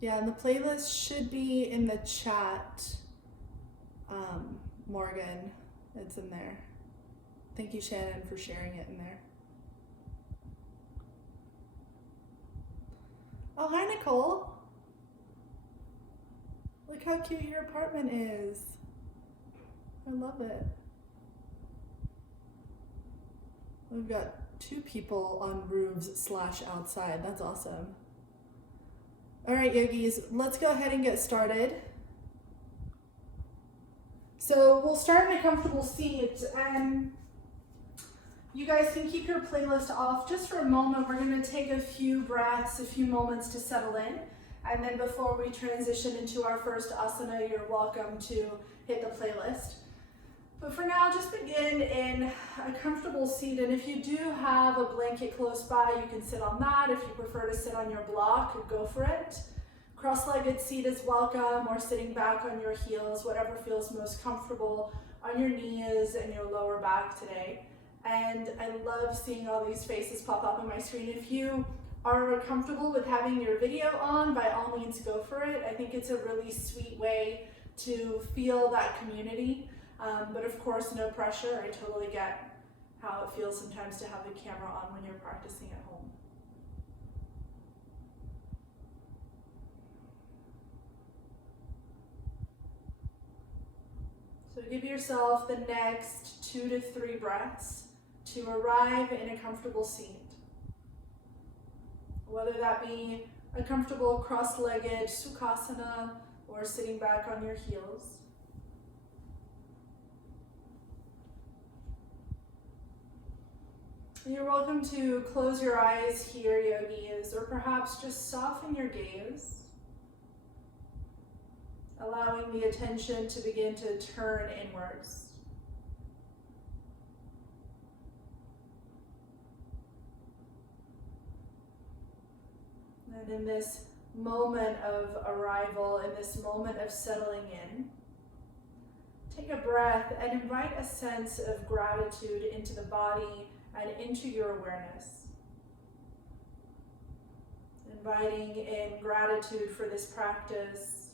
Yeah, and the playlist should be in the chat. Morgan, it's in there. Thank you, Shannon, for sharing it in there. Oh, hi, Nicole. Look how cute your apartment is. I love it. We've got 2 people on roofs / outside. That's awesome. All right, yogis, let's go ahead and get started. So we'll start in a comfortable seat, and you guys can keep your playlist off just for a moment. We're going to take a few breaths, a few moments to settle in. And then before we transition into our first asana, you're welcome to hit the playlist. But for now, just begin in a comfortable seat. And if you do have a blanket close by, you can sit on that. If you prefer to sit on your block, go for it. Cross-legged seat is welcome, or sitting back on your heels, whatever feels most comfortable on your knees and your lower back today. And I love seeing all these faces pop up on my screen. If you are comfortable with having your video on, by all means go for it. I think it's a really sweet way to feel that community. But of course, no pressure. I totally get how it feels sometimes to have the camera on when you're practicing at home. So give yourself the next 2 to 3 breaths to arrive in a comfortable seat. Whether that be a comfortable cross-legged Sukhasana or sitting back on your heels. You're welcome to close your eyes here, yogis, or perhaps just soften your gaze, allowing the attention to begin to turn inwards. And in this moment of arrival, in this moment of settling in, take a breath and invite a sense of gratitude into the body and into your awareness. Inviting in gratitude for this practice,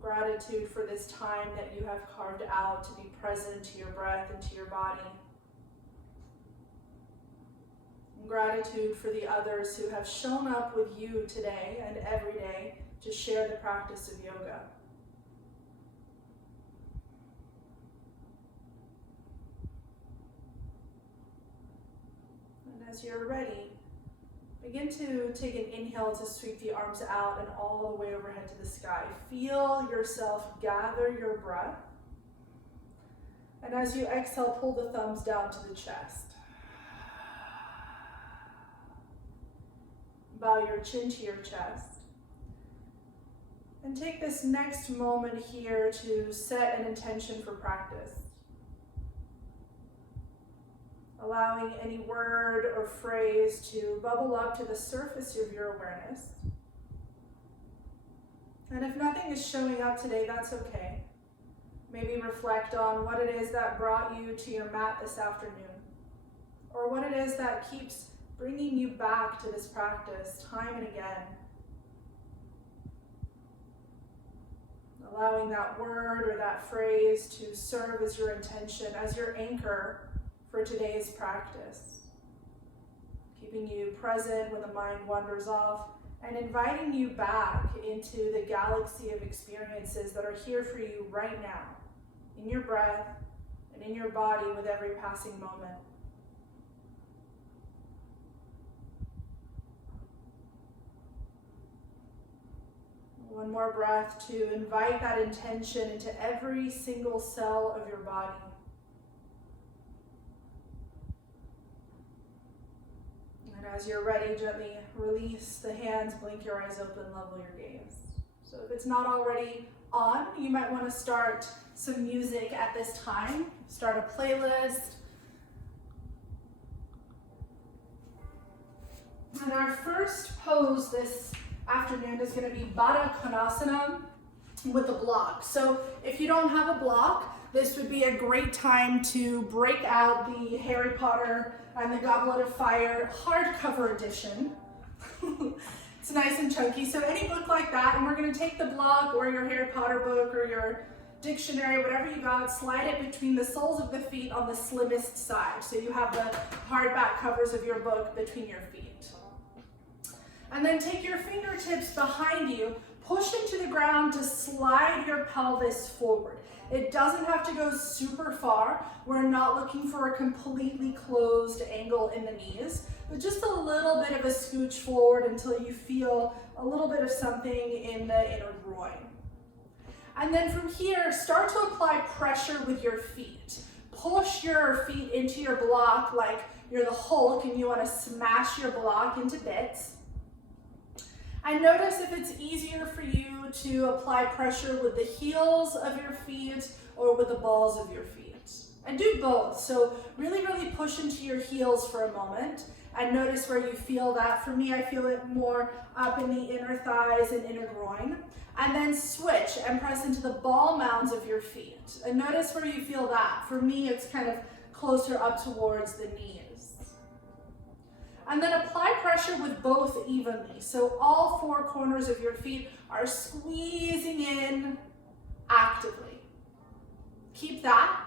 gratitude for this time that you have carved out to be present to your breath and to your body. And gratitude for the others who have shown up with you today and every day to share the practice of yoga. As you're ready, begin to take an inhale to sweep the arms out and all the way overhead to the sky. Feel yourself gather your breath. And as you exhale, pull the thumbs down to the chest. Bow your chin to your chest. And take this next moment here to set an intention for practice. Allowing any word or phrase to bubble up to the surface of your awareness. And if nothing is showing up today, that's okay. Maybe reflect on what it is that brought you to your mat this afternoon, or what it is that keeps bringing you back to this practice time and again. Allowing that word or that phrase to serve as your intention, as your anchor for today's practice, keeping you present when the mind wanders off and inviting you back into the galaxy of experiences that are here for you right now, in your breath and in your body with every passing moment. One more breath to invite that intention into every single cell of your body. And as you're ready, gently release the hands, blink your eyes open, level your gaze. So if it's not already on, you might want to start some music at this time. Start a playlist. And our first pose this afternoon is going to be Baddha Konasana with a block. So if you don't have a block, this would be a great time to break out the Harry Potter and the Goblet of Fire hardcover edition. It's nice and chunky. So any book like that, and we're gonna take the block or your Harry Potter book or your dictionary, whatever you got, slide it between the soles of the feet on the slimmest side. So you have the hardback covers of your book between your feet. And then take your fingertips behind you, push into the ground to slide your pelvis forward. It doesn't have to go super far. We're not looking for a completely closed angle in the knees, but just a little bit of a scooch forward until you feel a little bit of something in the inner groin. And then from here, start to apply pressure with your feet. Push your feet into your block like you're the Hulk and you want to smash your block into bits. And notice if it's easier for you to apply pressure with the heels of your feet or with the balls of your feet. And do both. So really, really push into your heels for a moment and notice where you feel that. For me, I feel it more up in the inner thighs and inner groin. And then switch and press into the ball mounds of your feet. And notice where you feel that. For me, it's kind of closer up towards the knees. And then apply pressure with both evenly. So all four corners of your feet are squeezing in actively. Keep that.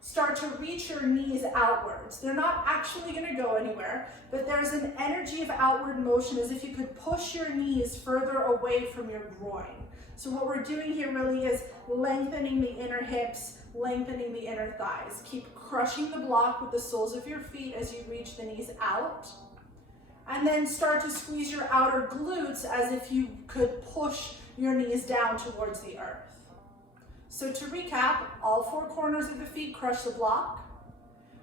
Start to reach your knees outwards. They're not actually going to go anywhere, but there's an energy of outward motion as if you could push your knees further away from your groin. So what we're doing here really is lengthening the inner hips, lengthening the inner thighs. Keep crushing the block with the soles of your feet as you reach the knees out. And then start to squeeze your outer glutes as if you could push your knees down towards the earth. So to recap, all four corners of the feet crush the block.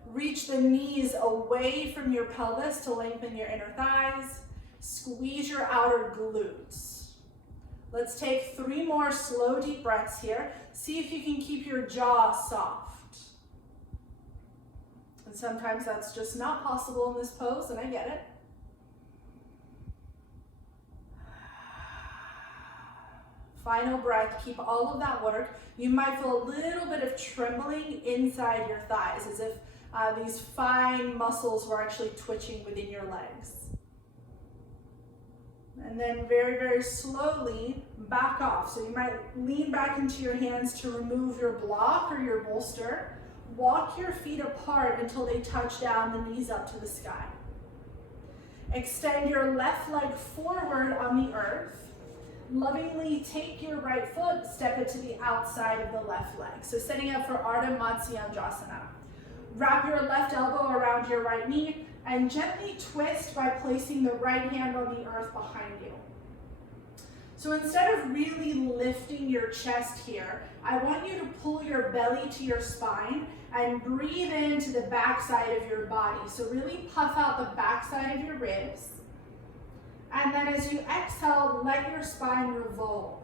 Reach the knees away from your pelvis to lengthen your inner thighs. Squeeze your outer glutes. Let's take 3 more slow, deep breaths here. See if you can keep your jaw soft. And sometimes that's just not possible in this pose, and I get it. Final breath, keep all of that work. You might feel a little bit of trembling inside your thighs, as if these fine muscles were actually twitching within your legs. And then very, very slowly back off. So you might lean back into your hands to remove your block or your bolster. Walk your feet apart until they touch down, the knees up to the sky. Extend your left leg forward on the earth. Lovingly take your right foot, step it to the outside of the left leg. So setting up for Ardha Matsyendrasana. Wrap your left elbow around your right knee and gently twist by placing the right hand on the earth behind you. So instead of really lifting your chest here, I want you to pull your belly to your spine and breathe into the backside of your body. So really puff out the backside of your ribs. And then as you exhale, let your spine revolve.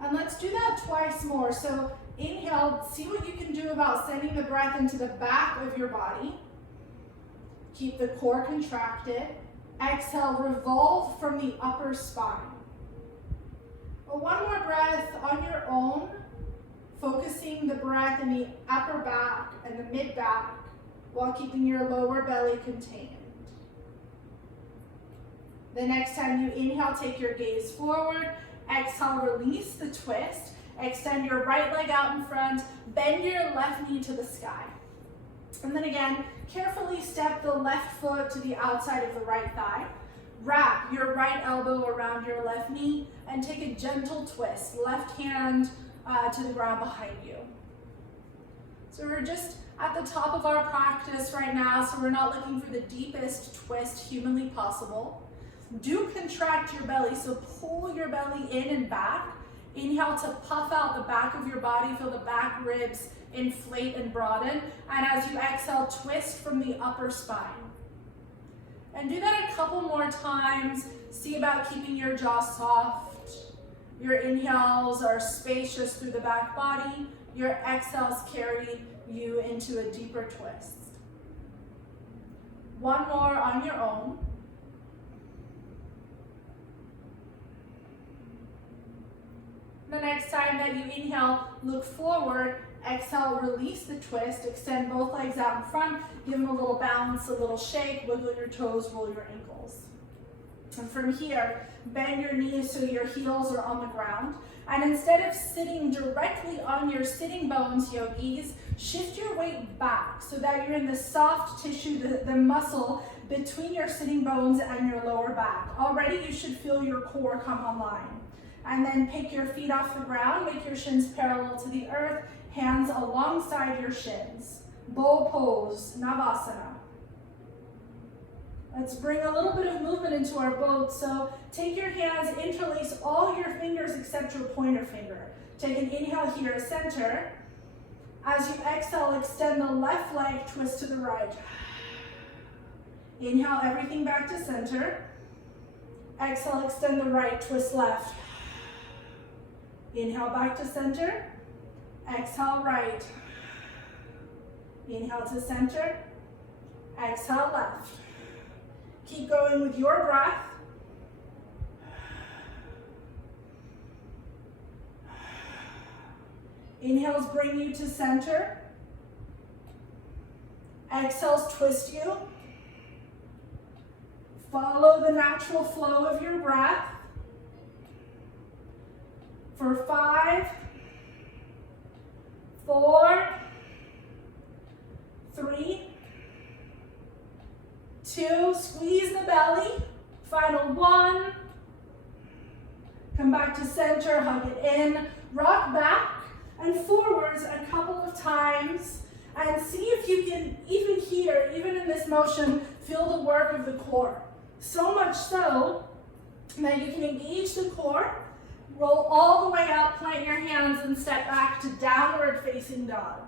And let's do that twice more. So inhale, see what you can do about sending the breath into the back of your body. Keep the core contracted. Exhale, revolve from the upper spine. Well, one more breath on your own, focusing the breath in the upper back and the mid back while keeping your lower belly contained. The next time you inhale, take your gaze forward. Exhale, release the twist. Extend your right leg out in front. Bend your left knee to the sky. And then again, carefully step the left foot to the outside of the right thigh. Wrap your right elbow around your left knee and take a gentle twist. Left hand to the ground behind you. So we're just at the top of our practice right now, so we're not looking for the deepest twist humanly possible. Do contract your belly, so pull your belly in and back. Inhale to puff out the back of your body, feel the back ribs inflate and broaden. And as you exhale, twist from the upper spine. And do that a couple more times. See about keeping your jaw soft. Your inhales are spacious through the back body. Your exhales carry you into a deeper twist. One more on your own. The next time that you inhale, look forward. Exhale, release the twist. Extend both legs out in front. Give them a little bounce, a little shake. Wiggle your toes, roll your ankles. And from here, bend your knees so your heels are on the ground. And instead of sitting directly on your sitting bones, yogis, shift your weight back so that you're in the soft tissue, the muscle between your sitting bones and your lower back. Already you should feel your core come online. And then pick your feet off the ground, make your shins parallel to the earth, hands alongside your shins. Bow pose, Navasana. Let's bring a little bit of movement into our boat. So take your hands, interlace all your fingers except your pointer finger. Take an inhale here, center. As you exhale, extend the left leg, twist to the right. Inhale everything back to center. Exhale, extend the right, twist left. Inhale back to center. Exhale right. Inhale to center. Exhale left. Keep going with your breath. Inhales bring you to center. Exhales twist you. Follow the natural flow of your breath. For 5, 4, 3, 2, squeeze the belly. Final 1. Come back to center, hug it in, rock back and forwards a couple of times, and see if you can, even here, even in this motion, feel the work of the core. So much so that you can engage the core, roll all the way up, plant your hands, and step back to downward facing dog.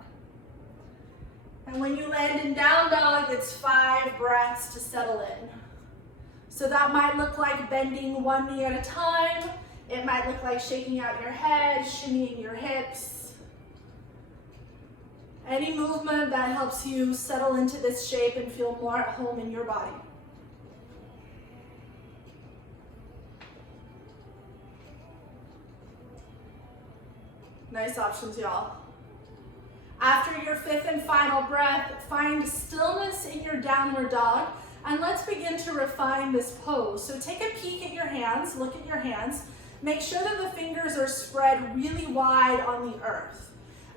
And when you land in down dog, it's 5 breaths to settle in. So that might look like bending one knee at a time. It might look like shaking out your head, shimmying your hips. Any movement that helps you settle into this shape and feel more at home in your body. Nice options, y'all. After your 5th and final breath, find stillness in your downward dog, and let's begin to refine this pose. So take a peek at your hands, look at your hands, make sure that the fingers are spread really wide on the earth.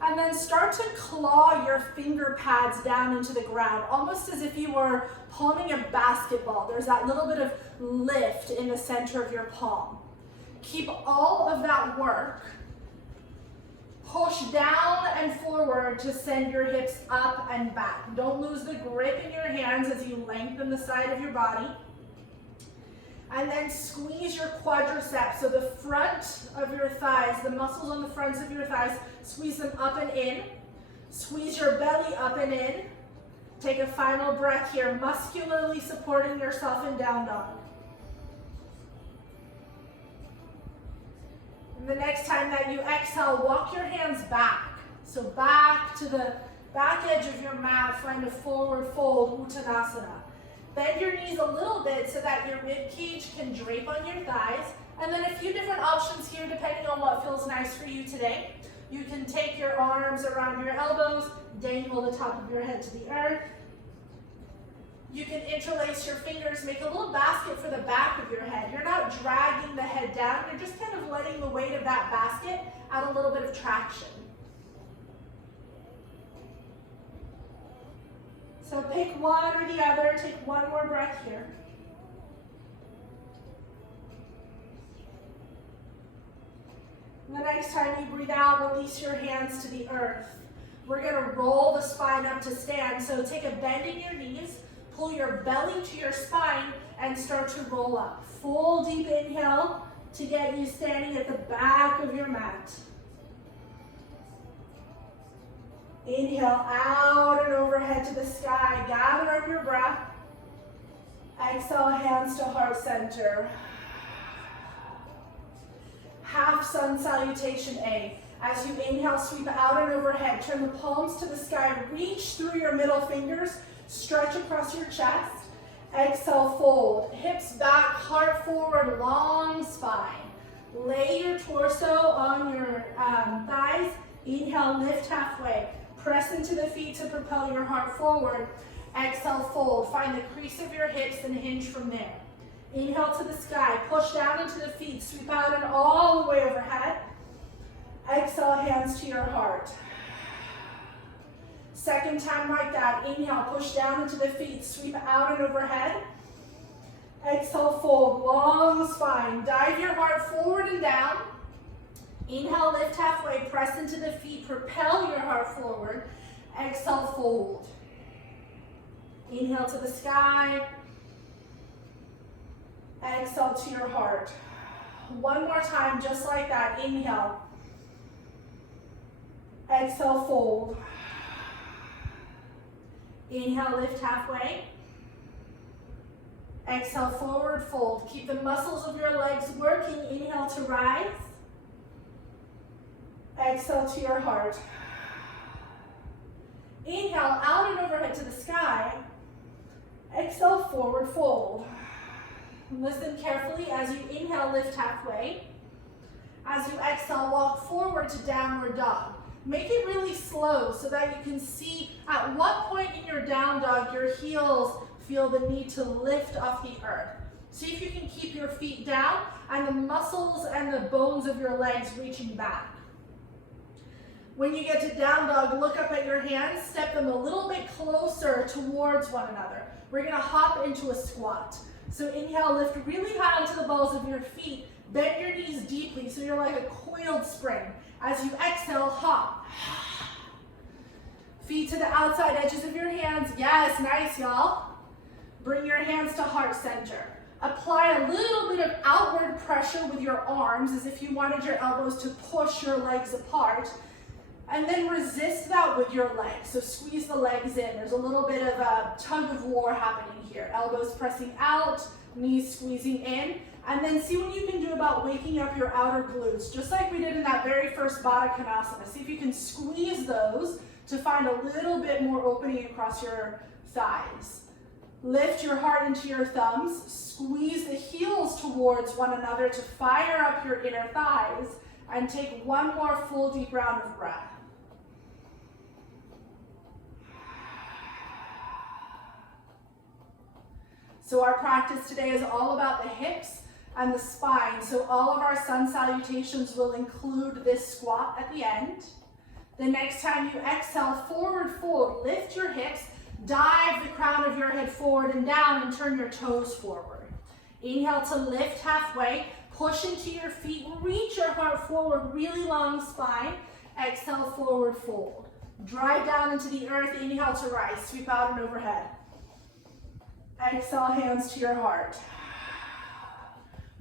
And then start to claw your finger pads down into the ground, almost as if you were palming a basketball. There's that little bit of lift in the center of your palm. Keep all of that work. Push down and forward to send your hips up and back. Don't lose the grip in your hands as you lengthen the side of your body. And then squeeze your quadriceps, so the front of your thighs, the muscles on the fronts of your thighs, squeeze them up and in. Squeeze your belly up and in. Take a final breath here, muscularly supporting yourself in down dog. And the next time that you exhale, walk your hands back. So back to the back edge of your mat, find a forward fold, Uttanasana. Bend your knees a little bit so that your rib cage can drape on your thighs. And then a few different options here depending on what feels nice for you today. You can take your arms around your elbows, dangle the top of your head to the earth. You can interlace your fingers, make a little basket for the back of your head. You're not dragging the head down, you're just kind of letting the weight of that basket add a little bit of traction. So pick one or the other, take one more breath here. The next time you breathe out, release your hands to the earth. We're gonna roll the spine up to stand. So take a bend in your knees, pull your belly to your spine, and start to roll up. Full deep inhale to get you standing at the back of your mat. Inhale out and overhead to the sky. Gather up your breath. Exhale, hands to heart center. Half sun salutation A. As you inhale, sweep out and overhead. Turn the palms to the sky. Reach through your middle fingers. Stretch across your chest. Exhale, fold. Hips back, heart forward, long spine. Lay your torso on your thighs. Inhale, lift halfway. Press into the feet to propel your heart forward. Exhale, fold. Find the crease of your hips and hinge from there. Inhale to the sky, push down into the feet, sweep out and all the way overhead. Exhale, hands to your heart. Second time like that, inhale, push down into the feet, sweep out and overhead. Exhale, fold, long spine. Dive your heart forward and down. Inhale, lift halfway, press into the feet, propel your heart forward. Exhale, fold. Inhale to the sky. Exhale to your heart. One more time, just like that. Inhale. Exhale, fold. Inhale, lift halfway. Exhale, forward fold. Keep the muscles of your legs working. Inhale to rise. Exhale to your heart. Inhale, out and overhead to the sky. Exhale, forward fold. Listen carefully as you inhale, lift halfway. As you exhale, walk forward to downward dog. Make it really slow so that you can see at what point in your down dog your heels feel the need to lift off the earth. See if you can keep your feet down and the muscles and the bones of your legs reaching back. When you get to down dog, look up at your hands, step them a little bit closer towards one another. We're gonna hop into a squat. So inhale, lift really high onto the balls of your feet. Bend your knees deeply so you're like a coiled spring. As you exhale, hop. Feet to the outside edges of your hands. Yes, nice, y'all. Bring your hands to heart center. Apply a little bit of outward pressure with your arms as if you wanted your elbows to push your legs apart. And then resist that with your legs. So squeeze the legs in. There's a little bit of a tug of war happening here. Elbows pressing out, knees squeezing in. And then see what you can do about waking up your outer glutes, just like we did in that very first Baddha Konasana. See if you can squeeze those to find a little bit more opening across your thighs. Lift your heart into your thumbs, squeeze the heels towards one another to fire up your inner thighs, and take one more full deep round of breath. So our practice today is all about the hips and the spine. So all of our sun salutations will include this squat at the end. The next time you exhale, forward fold, lift your hips, dive the crown of your head forward and down and turn your toes forward. Inhale to lift halfway, push into your feet, reach your heart forward, really long spine. Exhale, forward fold. Drive down into the earth, inhale to rise, sweep out and overhead. Exhale, hands to your heart.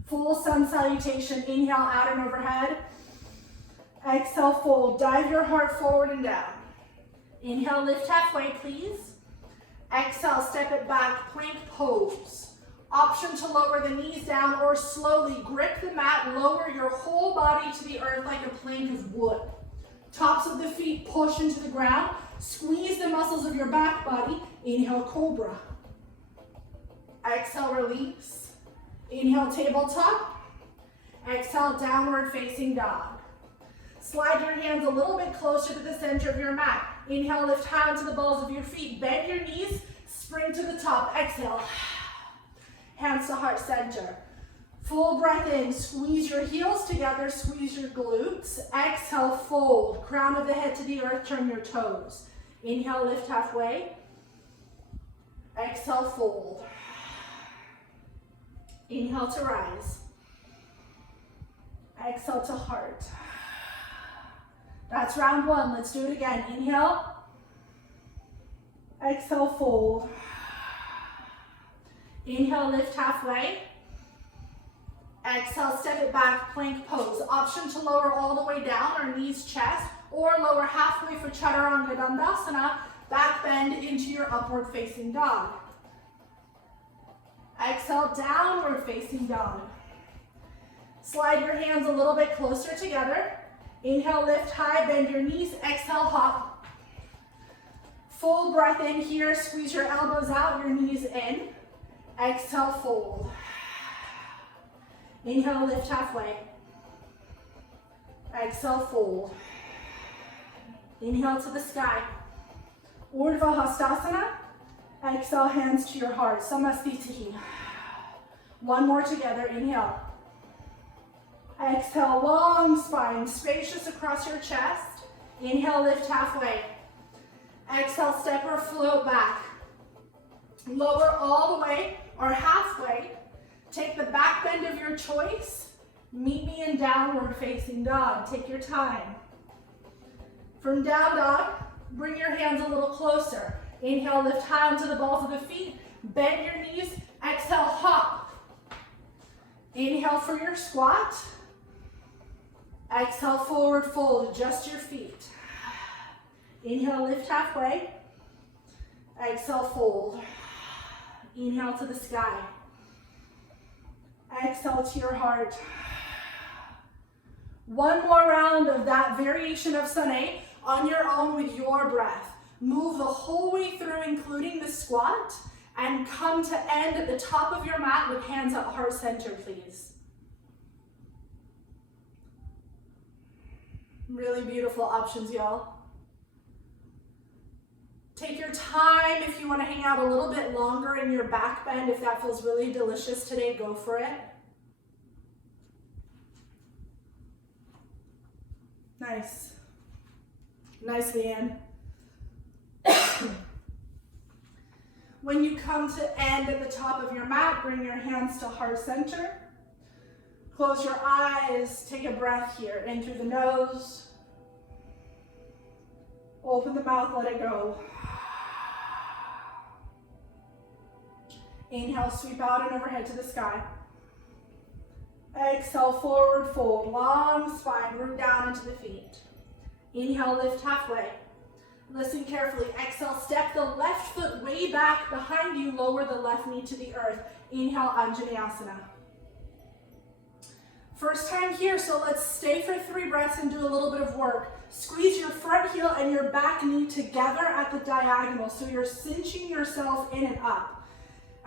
Full sun salutation, inhale out and overhead. Exhale, fold, dive your heart forward and down. Inhale, lift halfway, please. Exhale, step it back, plank pose. Option to lower the knees down or slowly grip the mat, lower your whole body to the earth like a plank of wood. Tops of the feet push into the ground, squeeze the muscles of your back body. Inhale, cobra. Exhale, release. Inhale, tabletop. Exhale, downward facing dog. Slide your hands a little bit closer to the center of your mat. Inhale, lift high onto the balls of your feet. Bend your knees, spring to the top. Exhale. Hands to heart center. Full breath in, squeeze your heels together, squeeze your glutes. Exhale, fold. Crown of the head to the earth, turn your toes. Inhale, lift halfway. Exhale, fold. Inhale to rise. Exhale to heart. That's round one. Let's do it again. Inhale. Exhale, fold. Inhale, lift halfway. Exhale, step it back, plank pose. Option to lower all the way down or knees, chest, or lower halfway for Chaturanga Dandasana. Back bend into your upward facing dog. Exhale, downward facing dog. Slide your hands a little bit closer together. Inhale, lift high, bend your knees. Exhale, hop. Full breath in here. Squeeze your elbows out, your knees in. Exhale, fold. Inhale, lift halfway. Exhale, fold. Inhale to the sky. Urdhva Hastasana. Exhale, hands to your heart. Samastiti. One more together, inhale. Exhale, long spine, spacious across your chest. Inhale, lift halfway. Exhale, step or float back. Lower all the way or halfway. Take the back bend of your choice. Meet me in downward facing dog. Take your time. From down dog, bring your hands a little closer. Inhale, lift high onto the balls of the feet. Bend your knees. Exhale, hop. Inhale for your squat. Exhale, forward fold. Adjust your feet. Inhale, lift halfway. Exhale, fold. Inhale to the sky. Exhale to your heart. One more round of that variation of Sun A on your own with your breath. Move the whole way through, including the squat, and come to end at the top of your mat with hands at heart center, please. Really beautiful options, y'all. Take your time if you want to hang out a little bit longer in your back bend. If that feels really delicious today, go for it. Nice. Nice, Leanne. When you come to end at the top of your mat, bring your hands to heart center. Close your eyes, take a breath here, in through the nose. Open the mouth, let it go. Inhale, sweep out and overhead to the sky. Exhale, forward fold, long spine, root down into the feet. Inhale, lift halfway. Listen carefully. Exhale, step the left foot way back behind you, lower the left knee to the earth. Inhale, Anjaneyasana. First time here, so let's stay for 3 breaths and do a little bit of work. Squeeze your front heel and your back knee together at the diagonal, so you're cinching yourself in and up.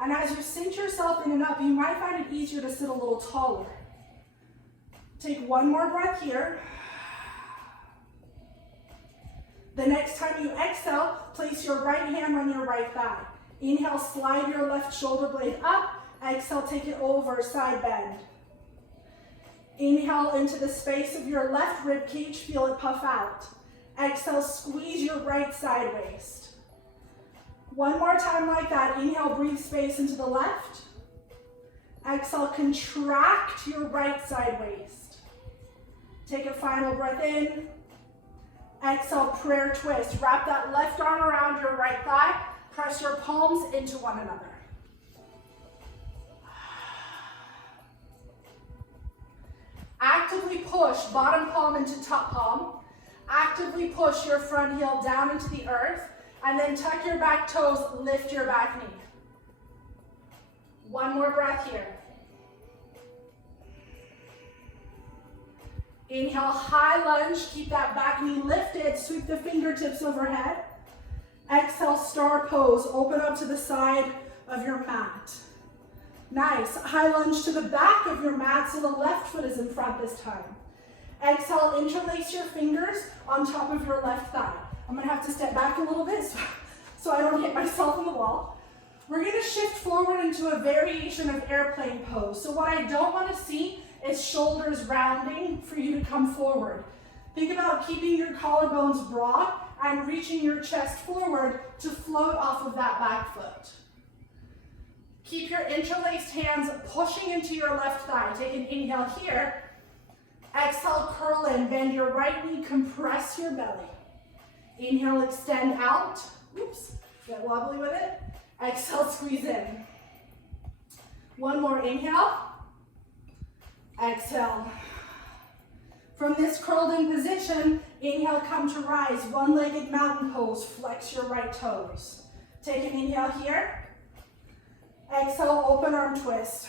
And as you cinch yourself in and up, you might find it easier to sit a little taller. Take one more breath here. The next time you exhale, place your right hand on your right thigh. Inhale, slide your left shoulder blade up. Exhale, take it over, side bend. Inhale into the space of your left rib cage, feel it puff out. Exhale, squeeze your right side waist. One more time like that. Inhale, breathe space into the left. Exhale, contract your right side waist. Take a final breath in. Exhale, prayer twist. Wrap that left arm around your right thigh. Press your palms into one another. Actively push bottom palm into top palm. Actively push your front heel down into the earth. And then tuck your back toes, lift your back knee. One more breath here. Inhale, high lunge, keep that back knee lifted, sweep the fingertips overhead. Exhale, star pose, open up to the side of your mat. Nice, high lunge to the back of your mat so the left foot is in front this time. Exhale, interlace your fingers on top of your left thigh. I'm gonna have to step back a little bit so I don't hit myself on the wall. We're gonna shift forward into a variation of airplane pose. So what I don't wanna see is shoulders rounding for you to come forward. Think about keeping your collarbones broad and reaching your chest forward to float off of that back foot. Keep your interlaced hands pushing into your left thigh. Take an inhale here. Exhale, curl in, bend your right knee, compress your belly. Inhale, extend out. Oops, get wobbly with it. Exhale, squeeze in. One more inhale. Exhale. From this curled in position, inhale, come to rise. One-legged mountain pose, flex your right toes. Take an inhale here. Exhale, open arm twist.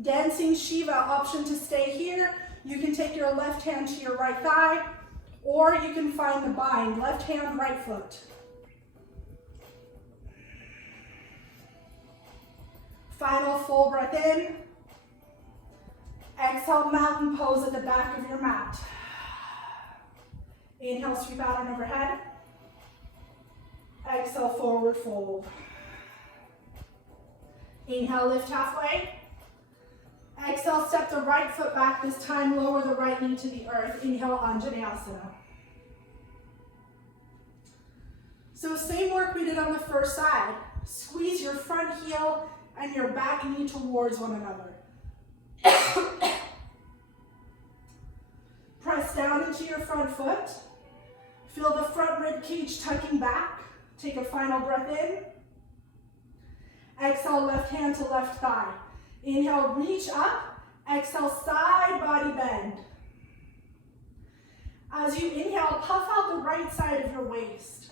Dancing Shiva, option to stay here. You can take your left hand to your right thigh, or you can find the bind, left hand, right foot. Final full breath in. Exhale, mountain pose at the back of your mat. Inhale, sweep out and overhead. Exhale, forward fold. Inhale, lift halfway. Exhale, step the right foot back. This time, lower the right knee to the earth. Inhale, Anjaneyasana. So same work we did on the first side. Squeeze your front heel and your back knee towards one another. Press down into your front foot. Feel the front rib cage tucking back. Take a final breath in. Exhale, left hand to left thigh. Inhale, reach up. Exhale, side body bend. As you inhale, puff out the right side of your waist.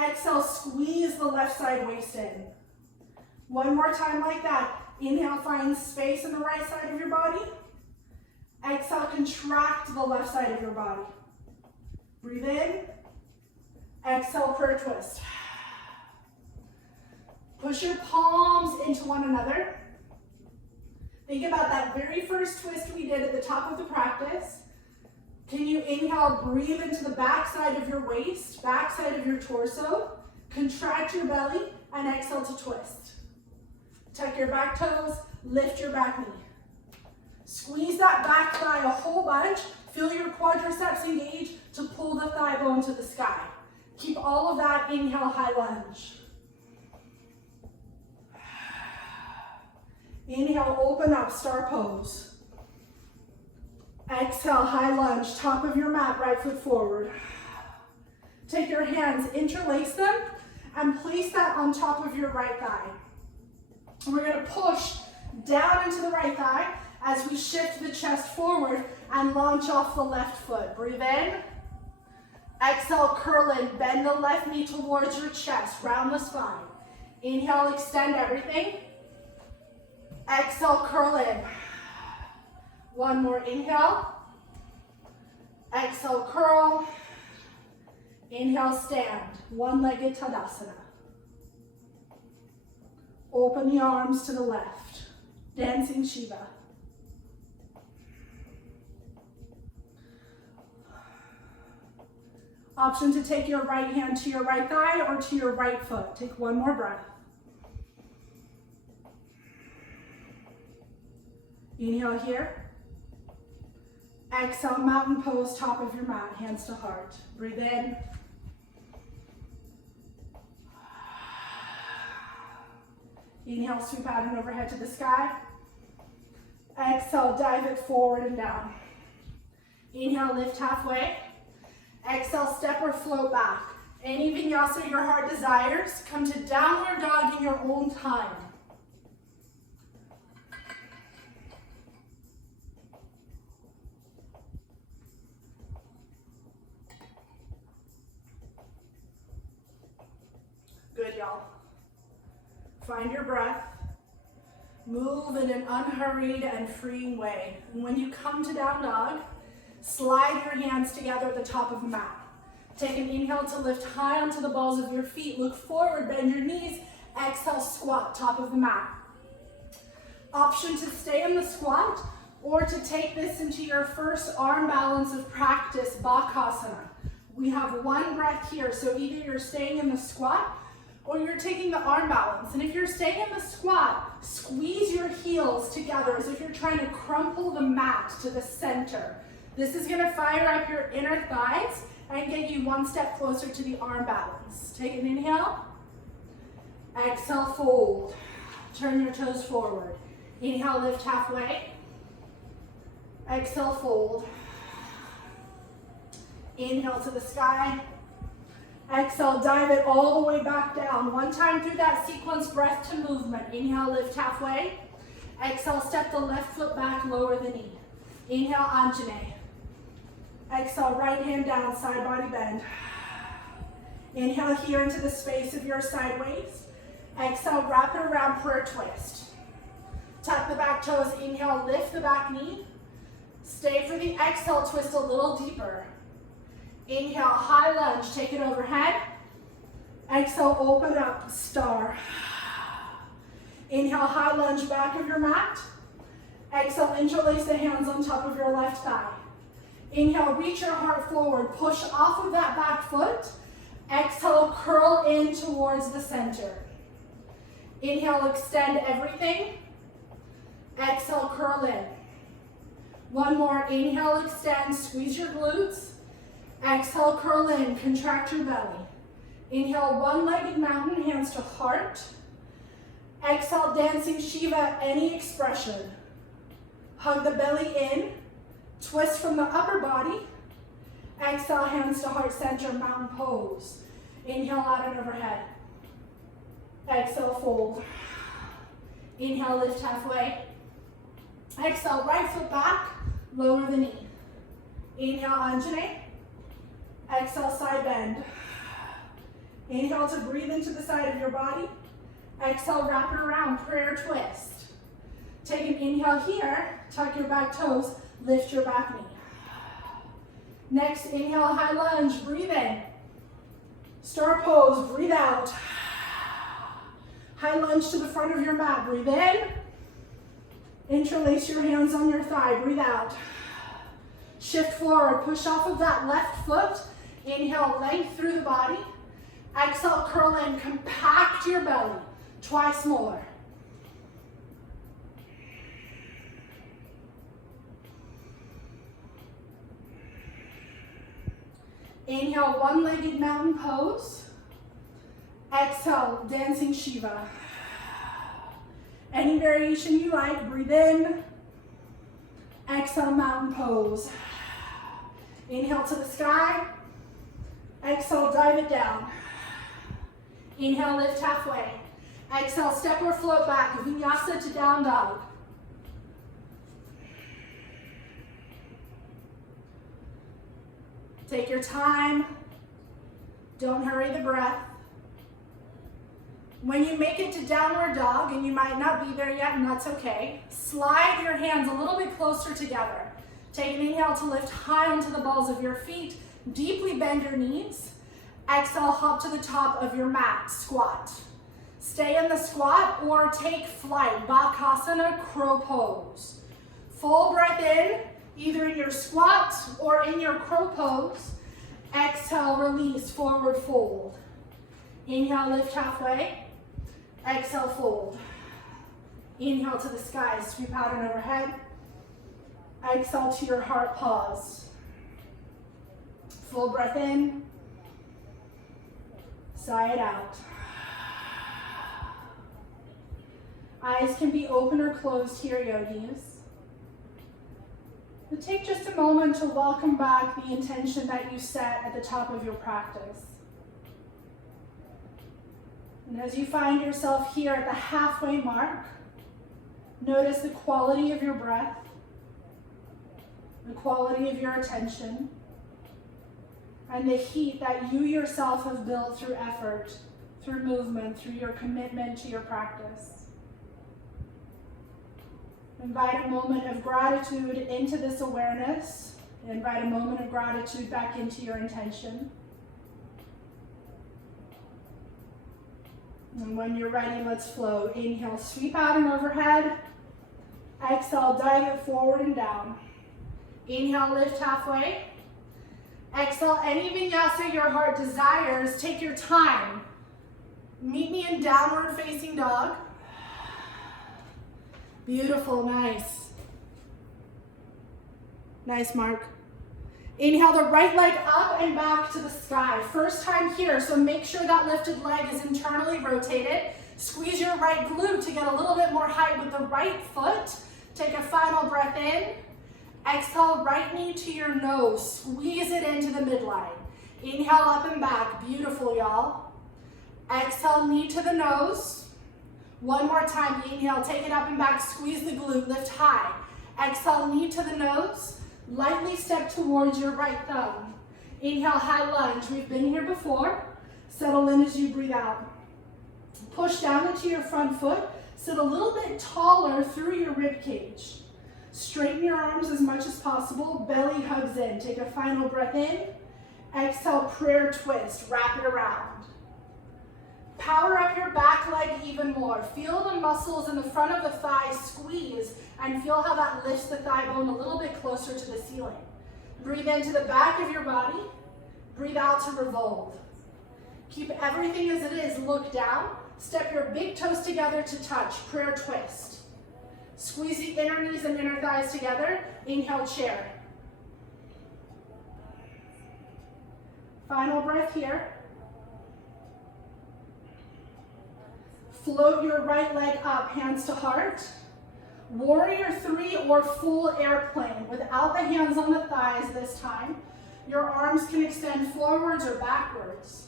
Exhale, squeeze the left side waist in. One more time like that. Inhale, find space in the right side of your body. Exhale, contract the left side of your body. Breathe in. Exhale, prayer twist. Push your palms into one another. Think about that very first twist we did at the top of the practice. Can you inhale, breathe into the back side of your waist, back side of your torso, contract your belly, and exhale to twist. Tuck your back toes, lift your back knee. Squeeze that back thigh a whole bunch. Feel your quadriceps engage to pull the thigh bone to the sky. Keep all of that. Inhale, high lunge. Inhale, open up, star pose. Exhale, high lunge, top of your mat, right foot forward. Take your hands, interlace them, and place that on top of your right thigh. And we're going to push down into the right thigh as we shift the chest forward and launch off the left foot. Breathe in. Exhale, curl in. Bend the left knee towards your chest. Round the spine. Inhale, extend everything. Exhale, curl in. One more inhale. Exhale, curl. Inhale, stand. One-legged Tadasana. Open the arms to the left. Dancing Shiva. Option to take your right hand to your right thigh or to your right foot. Take one more breath. Inhale here. Exhale, mountain pose, top of your mat, hands to heart. Breathe in. Inhale, sweep out and overhead to the sky. Exhale, dive it forward and down. Inhale, lift halfway. Exhale, step or float back. Any vinyasa your heart desires, come to downward dog in your own time. Good, y'all. Find your breath. Move in an unhurried and freeing way. And when you come to down dog, slide your hands together at the top of the mat. Take an inhale to lift high onto the balls of your feet. Look forward, bend your knees. Exhale, squat, top of the mat. Option to stay in the squat or to take this into your first arm balance of practice, Bakasana. We have one breath here, so either you're staying in the squat or you're taking the arm balance. And if you're staying in the squat, squeeze your heels together as if you're trying to crumple the mat to the center. This is gonna fire up your inner thighs and get you one step closer to the arm balance. Take an inhale. Exhale, fold. Turn your toes forward. Inhale, lift halfway. Exhale, fold. Inhale to the sky. Exhale, dive it all the way back down. One time through that sequence, breath to movement. Inhale, lift halfway. Exhale, step the left foot back, lower the knee. Inhale, Anjane. Exhale, right hand down, side body bend. Inhale here into the space of your sideways. Exhale, wrap it around, prayer twist. Tuck the back toes, inhale, lift the back knee. Stay for the exhale, twist a little deeper. Inhale, high lunge, take it overhead. Exhale, open up, star. Inhale, high lunge, back of your mat. Exhale, interlace the hands on top of your left thigh. Inhale, reach your heart forward, push off of that back foot. Exhale, curl in towards the center. Inhale, extend everything. Exhale, curl in. One more, inhale, extend, squeeze your glutes. Exhale, curl in, contract your belly. Inhale, one-legged mountain, hands to heart. Exhale, dancing Shiva, any expression. Hug the belly in, twist from the upper body. Exhale, hands to heart center, mountain pose. Inhale, out and overhead. Exhale, fold. Inhale, lift halfway. Exhale, right foot back, lower the knee. Inhale, Anjane. Exhale, side bend. Inhale to breathe into the side of your body. Exhale, wrap it around, prayer twist. Take an inhale here, tuck your back toes, lift your back knee. Next, inhale, high lunge, breathe in. Star pose, breathe out. High lunge to the front of your mat, breathe in. Interlace your hands on your thigh, breathe out. Shift forward, push off of that left foot. Inhale, length through the body. Exhale, curl in, compact your belly. Twice more. Inhale, one-legged mountain pose. Exhale, dancing Shiva. Any variation you like, breathe in. Exhale, mountain pose. Inhale to the sky. Exhale, dive it down. Inhale, lift halfway. Exhale, step or float back, vinyasa to down dog. Take your time. Don't hurry the breath. When you make it to downward dog, and you might not be there yet, and that's okay, slide your hands a little bit closer together. Take an inhale to lift high onto the balls of your feet. Deeply bend your knees. Exhale, hop to the top of your mat, squat. Stay in the squat or take flight, Bakasana, crow pose. Full breath in, either in your squat or in your crow pose. Exhale, release, forward fold. Inhale, lift halfway. Exhale, fold. Inhale to the sky, sweep out and overhead. Exhale to your heart, pause. Full breath in. Sigh it out. Eyes can be open or closed here, yogis. But take just a moment to welcome back the intention that you set at the top of your practice. And as you find yourself here at the halfway mark, notice the quality of your breath, the quality of your attention, and the heat that you yourself have built through effort, through movement, through your commitment to your practice. Invite a moment of gratitude into this awareness. Invite a moment of gratitude back into your intention. And when you're ready, let's flow. Inhale, sweep out and overhead. Exhale, dive it forward and down. Inhale, lift halfway. Exhale, any vinyasa your heart desires, take your time. Meet me in downward facing dog. Beautiful, nice. Nice, Mark. Inhale the right leg up and back to the sky. First time here, so make sure that lifted leg is internally rotated. Squeeze your right glute to get a little bit more height with the right foot. Take a final breath in. Exhale, right knee to your nose. Squeeze it into the midline. Inhale up and back. Beautiful, y'all. Exhale, knee to the nose. One more time. Inhale, take it up and back. Squeeze the glute, lift high. Exhale, knee to the nose. Lightly step towards your right thumb. Inhale, high lunge. We've been here before. Settle in as you breathe out. Push down into your front foot. Sit a little bit taller through your rib cage. Straighten your arms as much as possible. Belly hugs in. Take a final breath in. Exhale, prayer twist. Wrap it around. Power up your back leg even more. Feel the muscles in the front of the thigh squeeze and feel how that lifts the thigh bone a little bit closer to the ceiling. Breathe into the back of your body. Breathe out to revolve. Keep everything as it is. Look down. Step your big toes together to touch, prayer twist. Squeeze the inner knees and inner thighs together. Inhale, chair. Final breath here. Float your right leg up, hands to heart. Warrior 3 or full airplane without the hands on the thighs this time. Your arms can extend forwards or backwards.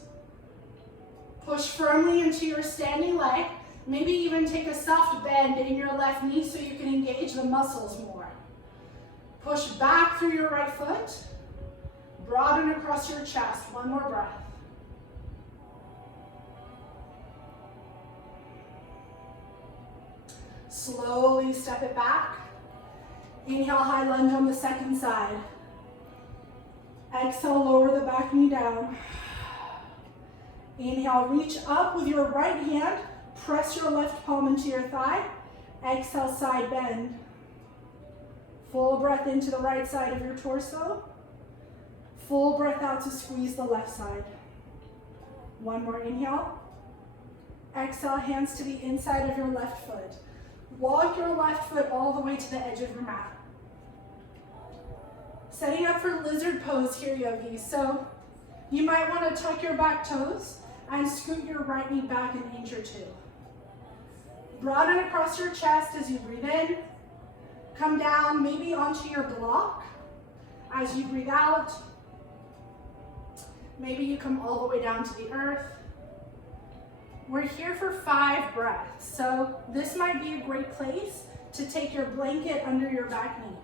Push firmly into your standing leg. Maybe even take a soft bend in your left knee so you can engage the muscles more. Push back through your right foot. Broaden across your chest. One more breath. Slowly step it back. Inhale, high lunge on the second side. Exhale, lower the back knee down. Inhale, reach up with your right hand. Press your left palm into your thigh. Exhale, side bend. Full breath into the right side of your torso. Full breath out to squeeze the left side. One more inhale. Exhale, hands to the inside of your left foot. Walk your left foot all the way to the edge of your mat. Setting up for lizard pose here, yogis. So you might want to tuck your back toes and scoot your right knee back an inch or two. Broaden across your chest as you breathe in. Come down maybe onto your block as you breathe out. Maybe you come all the way down to the earth. We're here for 5 breaths, so this might be a great place to take your blanket under your back knee.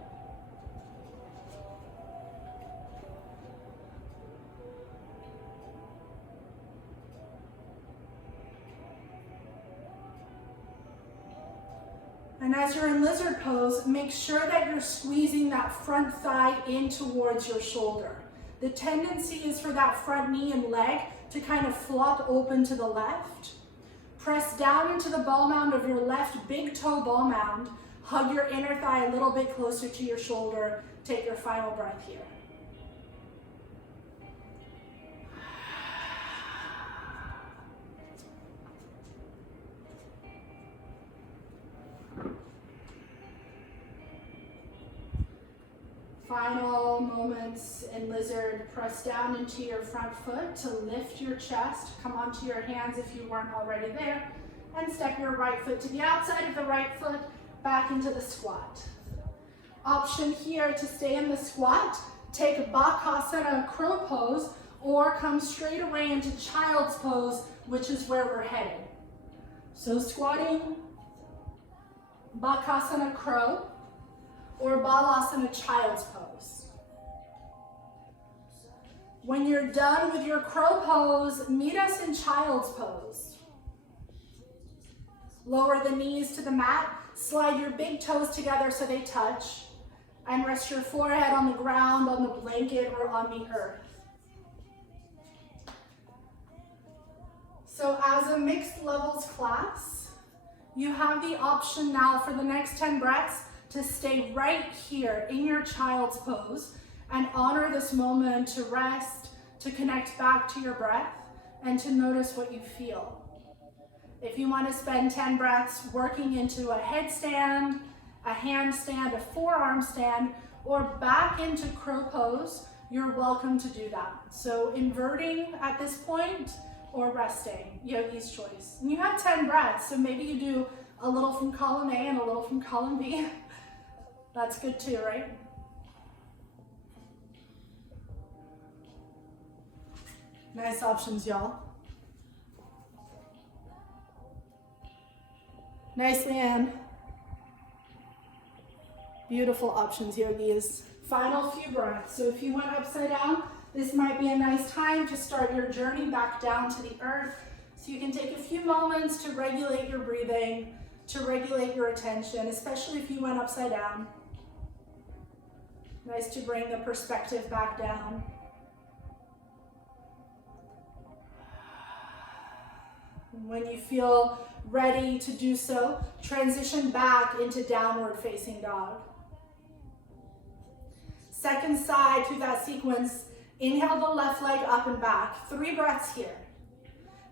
And as you're in lizard pose, make sure that you're squeezing that front thigh in towards your shoulder. The tendency is for that front knee and leg to kind of flop open to the left. Press down into the ball mound of your left big toe ball mound. Hug your inner thigh a little bit closer to your shoulder. Take your final breath here. Final moments in lizard. Press down into your front foot to lift your chest. Come onto your hands if you weren't already there. And step your right foot to the outside of the right foot, back into the squat. Option here to stay in the squat, take Bakasana crow pose, or come straight away into child's pose, which is where we're headed. So squatting, Bakasana crow, or Balasana child's pose. When you're done with your crow pose, meet us in child's pose. Lower the knees to the mat, slide your big toes together so they touch, and rest your forehead on the ground, on the blanket, or on the earth. So as a mixed levels class, you have the option now for the next 10 breaths to stay right here in your child's pose and honor this moment to rest, to connect back to your breath, and to notice what you feel. If you want to spend 10 breaths working into a headstand, a handstand, a forearm stand, or back into crow pose, you're welcome to do that. So inverting at this point or resting, yogi's choice. And you have 10 breaths, so maybe you do a little from column A and a little from column B. That's good too, right? Nice options, y'all. Nice, Leanne. Beautiful options, yogis. Final few breaths. So if you went upside down, this might be a nice time to start your journey back down to the earth. So you can take a few moments to regulate your breathing, to regulate your attention, especially if you went upside down. Nice to bring the perspective back down. When you feel ready to do so, transition back into downward facing dog. Second side to that sequence, inhale the left leg up and back. 3 breaths here.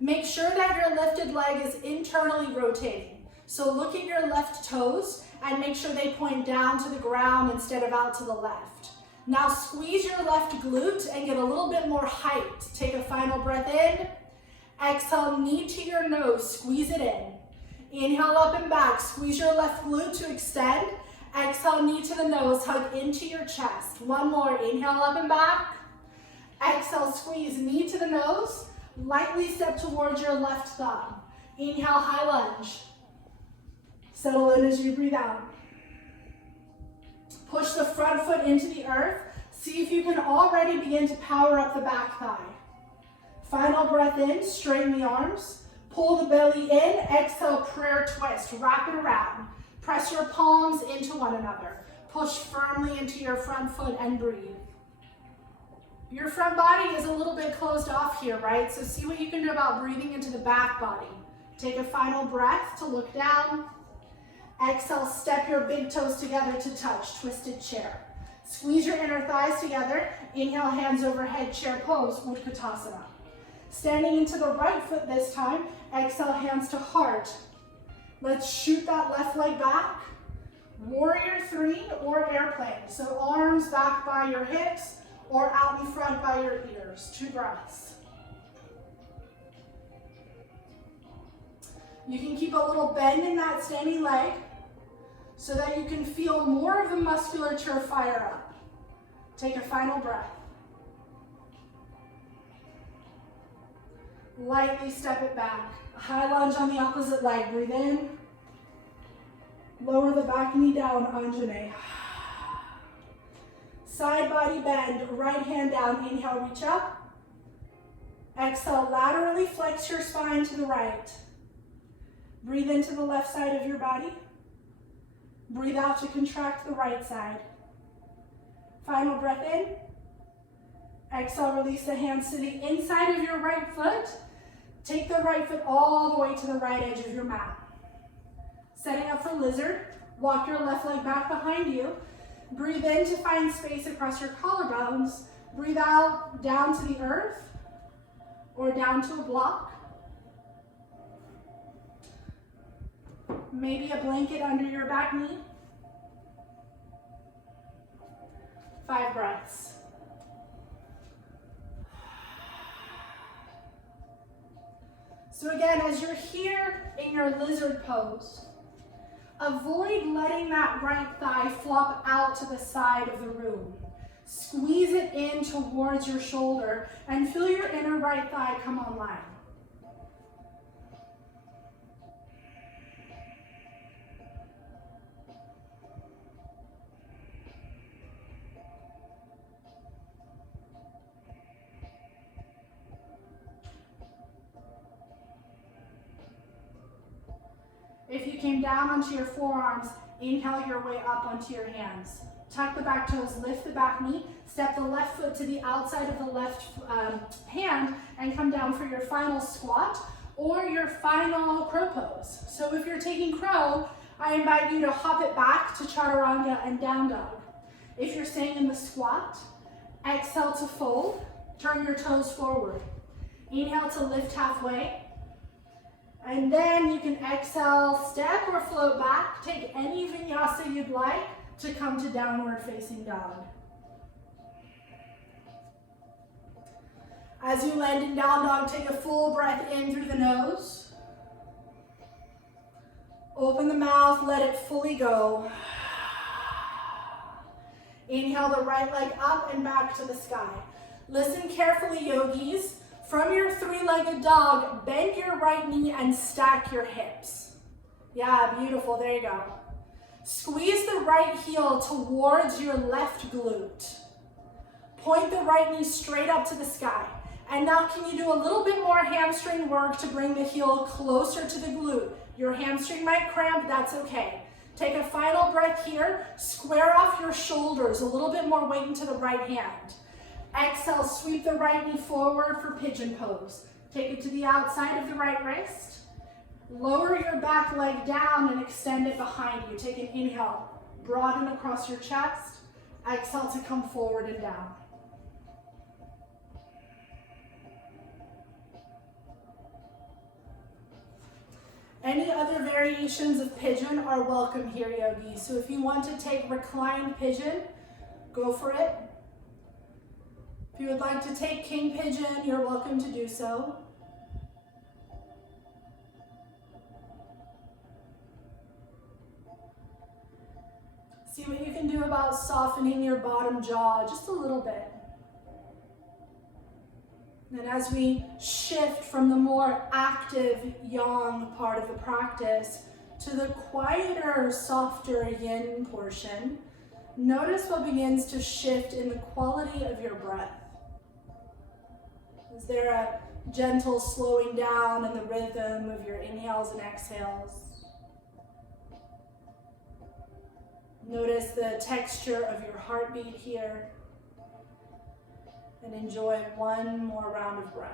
Make sure that your lifted leg is internally rotating. So look at your left toes and make sure they point down to the ground instead of out to the left. Now squeeze your left glute and get a little bit more height. Take a final breath in. Exhale, knee to your nose, squeeze it in. Inhale up and back, squeeze your left glute to extend. Exhale, knee to the nose, hug into your chest. One more, inhale up and back. Exhale, squeeze, knee to the nose. Lightly step towards your left thumb. Inhale, high lunge. Settle in as you breathe out. Push the front foot into the earth. See if you can already begin to power up the back thigh. Final breath in, straighten the arms. Pull the belly in, exhale, prayer twist. Wrap it around. Press your palms into one another. Push firmly into your front foot and breathe. Your front body is a little bit closed off here, right? So see what you can do about breathing into the back body. Take a final breath to look down. Exhale, step your big toes together to touch, twisted chair. Squeeze your inner thighs together. Inhale, hands overhead, chair pose, Utkatasana. Standing into the right foot this time. Exhale, hands to heart. Let's shoot that left leg back. Warrior 3 or airplane. So arms back by your hips or out in front by your ears. 2 breaths. You can keep a little bend in that standing leg so that you can feel more of the musculature fire up. Take a final breath. Lightly step it back. High lunge on the opposite leg. Breathe in. Lower the back knee down, Anjane. Side body bend, right hand down. Inhale, reach up. Exhale, laterally flex your spine to the right. Breathe into the left side of your body. Breathe out to contract the right side. Final breath in. Exhale, release the hands to the inside of your right foot. Take the right foot all the way to the right edge of your mat. Setting up for lizard. Walk your left leg back behind you. Breathe in to find space across your collarbones. Breathe out down to the earth or down to a block. Maybe a blanket under your back knee. 5 breaths. So again, as you're here in your lizard pose, avoid letting that right thigh flop out to the side of the room. Squeeze it in towards your shoulder and feel your inner right thigh come online. If you came down onto your forearms, inhale your way up onto your hands. Tuck the back toes, lift the back knee, step the left foot to the outside of the left hand, and come down for your final squat or your final crow pose. So if you're taking crow, I invite you to hop it back to chaturanga and down dog. If you're staying in the squat, exhale to fold, turn your toes forward. Inhale to lift halfway. And then you can exhale, step or float back. Take any vinyasa you'd like to come to downward facing dog. As you land in down dog, take a full breath in through the nose. Open the mouth, let it fully go. Inhale the right leg up and back to the sky. Listen carefully, yogis. From your 3-legged dog, bend your right knee and stack your hips. Yeah, beautiful, there you go. Squeeze the right heel towards your left glute. Point the right knee straight up to the sky. And now can you do a little bit more hamstring work to bring the heel closer to the glute? Your hamstring might cramp, that's okay. Take a final breath here. Square off your shoulders, a little bit more weight into the right hand. Exhale, sweep the right knee forward for pigeon pose. Take it to the outside of the right wrist. Lower your back leg down and extend it behind you. Take an inhale, broaden across your chest. Exhale to come forward and down. Any other variations of pigeon are welcome here, yogis. So if you want to take reclined pigeon, go for it. If you would like to take king pigeon, you're welcome to do so. See what you can do about softening your bottom jaw just a little bit. And as we shift from the more active yang part of the practice to the quieter, softer yin portion, notice what begins to shift in the quality of your breath. Is there a gentle slowing down in the rhythm of your inhales and exhales? Notice the texture of your heartbeat here. And enjoy one more round of breath.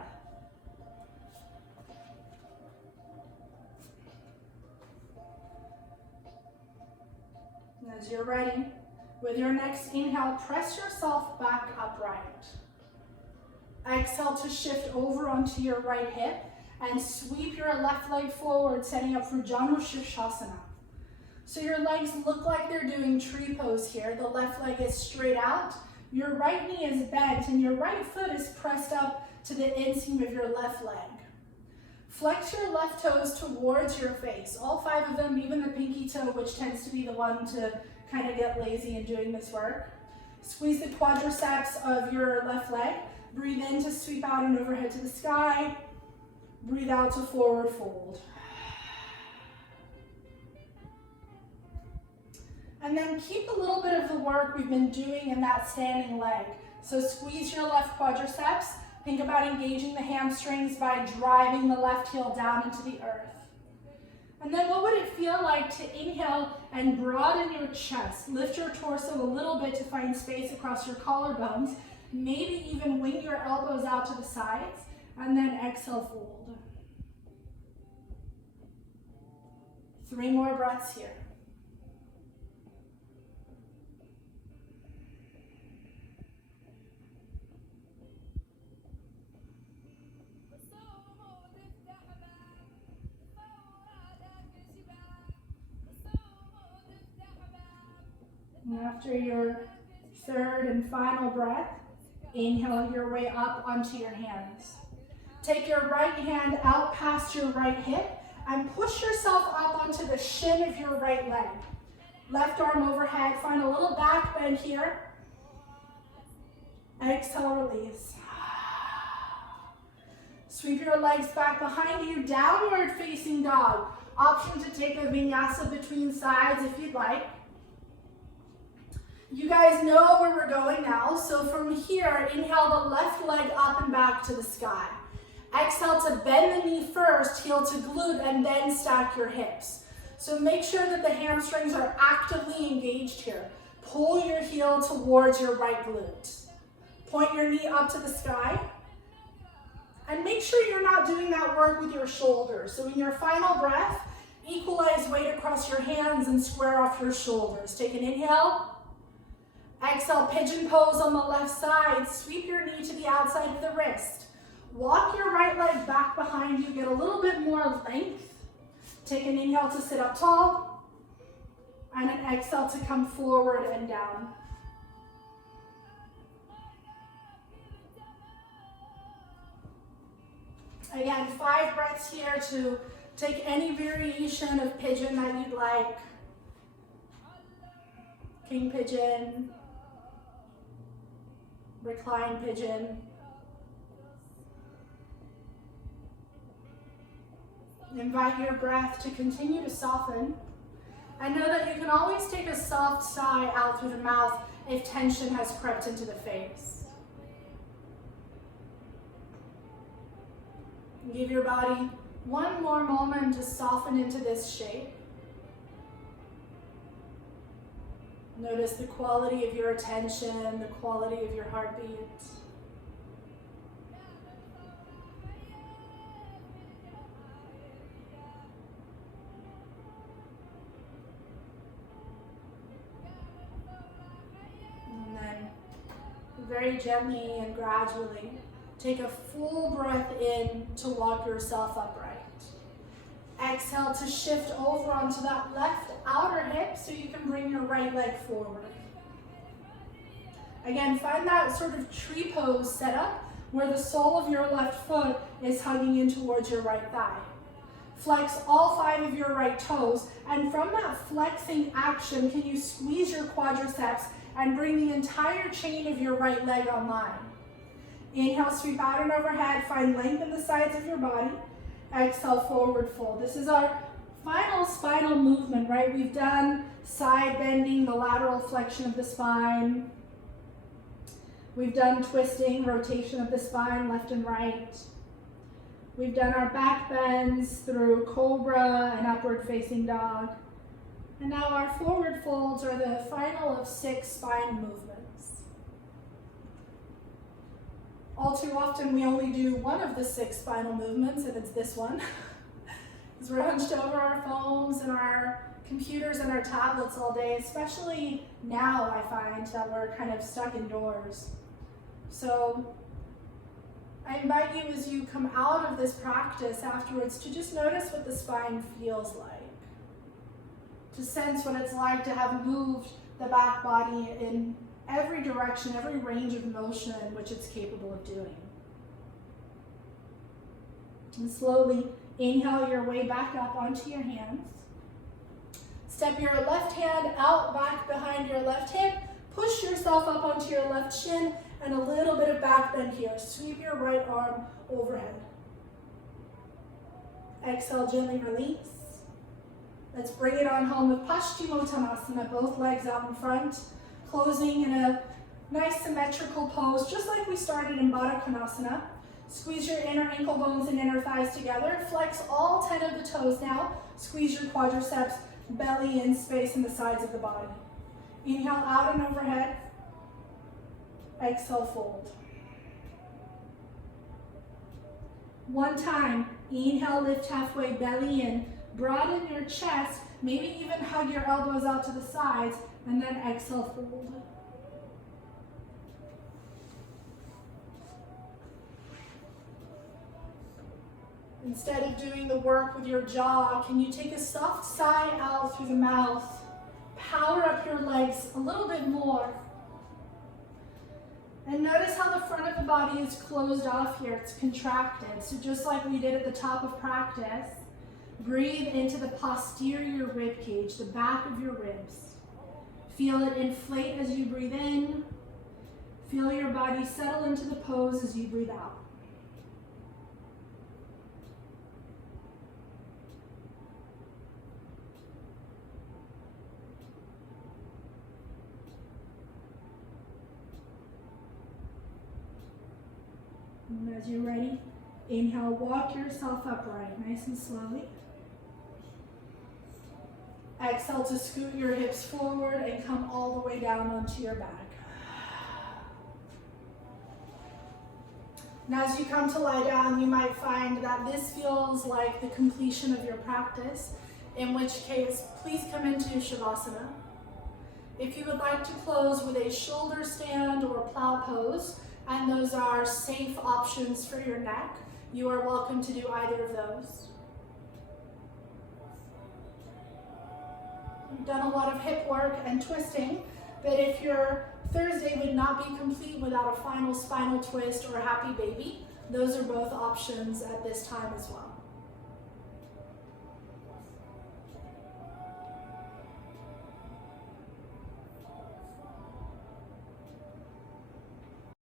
And as you're ready, with your next inhale, press yourself back upright. Exhale to shift over onto your right hip and sweep your left leg forward, setting up for Janu Shirshasana. So your legs look like they're doing tree pose here. The left leg is straight out. Your right knee is bent and your right foot is pressed up to the inseam of your left leg. Flex your left toes towards your face, all 5 of them, even the pinky toe, which tends to be the one to kind of get lazy in doing this work. Squeeze the quadriceps of your left leg. Breathe in to sweep out and overhead to the sky. Breathe out to forward fold. And then keep a little bit of the work we've been doing in that standing leg. So squeeze your left quadriceps. Think about engaging the hamstrings by driving the left heel down into the earth. And then what would it feel like to inhale and broaden your chest? Lift your torso a little bit to find space across your collarbones. Maybe even wing your elbows out to the sides. And then exhale, fold. 3 more breaths here. And after your 3rd and final breath, inhale your way up onto your hands. Take your right hand out past your right hip and push yourself up onto the shin of your right leg. Left arm overhead, find a little back bend here. Exhale, release. Sweep your legs back behind you, downward facing dog. Option to take a vinyasa between sides if you'd like. You guys know where we're going now, so from here, inhale the left leg up and back to the sky. Exhale to bend the knee first, heel to glute, and then stack your hips. So make sure that the hamstrings are actively engaged here. Pull your heel towards your right glute. Point your knee up to the sky. And make sure you're not doing that work with your shoulders. So in your final breath, equalize weight across your hands and square off your shoulders. Take an inhale. Exhale, pigeon pose on the left side. Sweep your knee to the outside of the wrist. Walk your right leg back behind you. Get a little bit more length. Take an inhale to sit up tall. And an exhale to come forward and down. Again, 5 breaths here to take any variation of pigeon that you'd like. King pigeon. Recline pigeon. Invite your breath to continue to soften. And know that you can always take a soft sigh out through the mouth if tension has crept into the face. Give your body one more moment to soften into this shape. Notice the quality of your attention, the quality of your heartbeat. And then very gently and gradually take a full breath in to walk yourself upright. Exhale to shift over onto that left outer hip so you can bring your right leg forward. Again, find that sort of tree pose setup where the sole of your left foot is hugging in towards your right thigh. Flex all 5 of your right toes, and from that flexing action, can you squeeze your quadriceps and bring the entire chain of your right leg online. Inhale, sweep out and overhead, find length in the sides of your body. Exhale, forward fold. This is our final spinal movement, right? We've done side bending, the lateral flexion of the spine. We've done twisting, rotation of the spine, left and right. We've done our back bends through cobra and upward facing dog. And now our forward folds are the final of 6 spine movements. All too often we only do one of the 6 spinal movements, and it's this one. Because we're hunched over our phones and our computers and our tablets all day, especially now I find that we're kind of stuck indoors. So I invite you as you come out of this practice afterwards to just notice what the spine feels like. To sense what it's like to have moved the back body in every direction, every range of motion in which it's capable of doing. And slowly inhale your way back up onto your hands. Step your left hand out back behind your left hip. Push yourself up onto your left shin and a little bit of back bend here. Sweep your right arm overhead. Exhale, gently release. Let's bring it on home with Paschimottanasana, both legs out in front, closing in a nice symmetrical pose, just like we started in Baddha Konasana. Squeeze your inner ankle bones and inner thighs together. Flex all 10 of the toes now. Squeeze your quadriceps, belly in space in the sides of the body. Inhale out and overhead. Exhale, fold. One time, inhale, lift halfway, belly in. Broaden your chest, maybe even hug your elbows out to the sides, and then exhale, fold. Instead of doing the work with your jaw, can you take a soft sigh out through the mouth? Power up your legs a little bit more. And notice how the front of the body is closed off here. It's contracted. So just like we did at the top of practice, breathe into the posterior rib cage, the back of your ribs. Feel it inflate as you breathe in. Feel your body settle into the pose as you breathe out. And as you're ready, inhale, walk yourself upright, nice and slowly. Exhale to scoot your hips forward and come all the way down onto your back. Now as you come to lie down, you might find that this feels like the completion of your practice, in which case, please come into Shavasana. If you would like to close with a shoulder stand or plow pose, and those are safe options for your neck, you are welcome to do either of those. We've done a lot of hip work and twisting, but if your Thursday would not be complete without a final spinal twist or a happy baby, those are both options at this time as well.